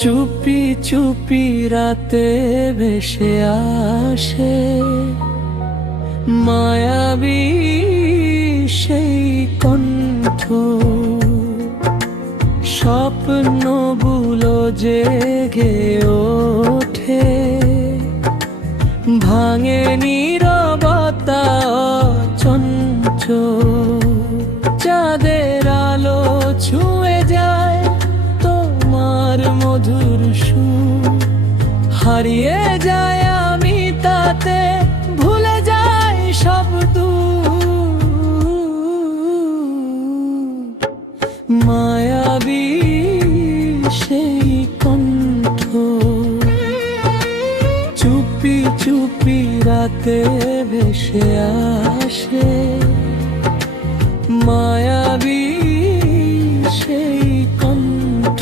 চুপি চুপি রাতে ভেসে আসে মায়াবী সেই কণ্ঠ। স্বপ্নগুলো জেগে ওঠে, ভাঙে নীরবতা চঞ্চল। চাঁদের আলো ছুঁয়ে যায় তোমার মধুর সুর, হারিয়ে যায় আমি তাতে, ভুলে যাই সব দূর। মায়াবী সেই কণ্ঠ, চুপি চুপি রাতে ভেসে আসে মায়াবী সেই কণ্ঠ।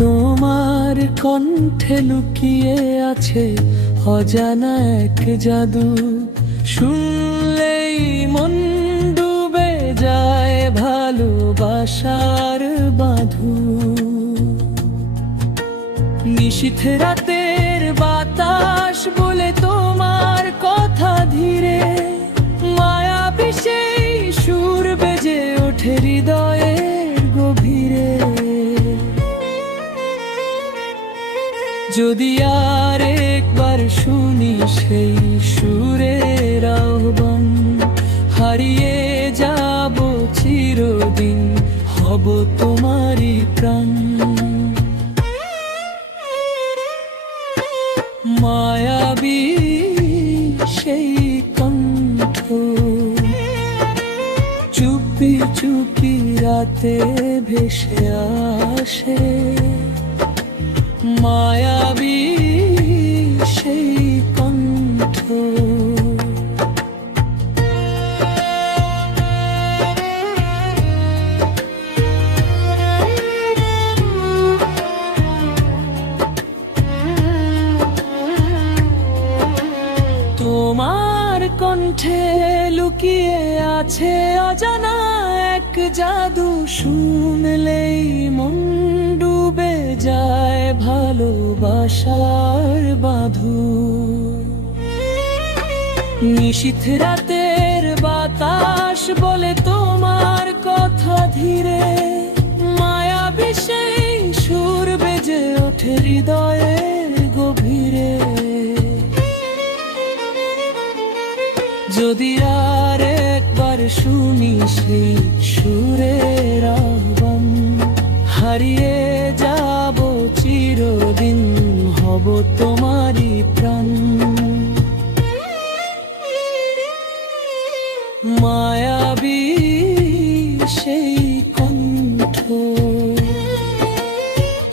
তোমার কণ্ঠে লুকিয়ে আছে অজানা এক জাদু, শুনলেই মন ডুবে যায় ভালোবাসার বাঁধু। নিশীথ রাতের বাতাস বলে তোমার কথা ধীরে, মায়াবী সেই সুর বেজে ওঠে হৃদয়ের গভীরে। যদি আর একবার শুনি সেই সুরের আহ্বান, হারিয়ে যাব চিরদিন, হব তোমারই প্রাণ। মায়াবী সেই কণ্ঠ, চুপি চুপি রাতে ভেসে আসে মায়াবী সেই কণ্ঠ। তোমার কণ্ঠে লুকিয়ে আছে অজানা এক জাদু, শুনলেই মন ডুবে যায় ভালোবাসার বাঁধু। নিশীথ রাতের বাতাস বলে তোমার কথা ধীরে, মায়াবী সেই সুর বেজে ওঠে হৃদয়ের গভীরে। যদি আর একবার শুনি সেই সুরের আহ্বান, হারিয়ে যাব চিরদিন, হব তোমারই প্রাণ। মায়াবী সেই কণ্ঠ,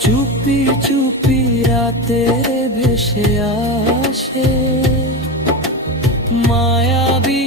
চুপি চুপি রাতে ভেসে আসে মায়াবী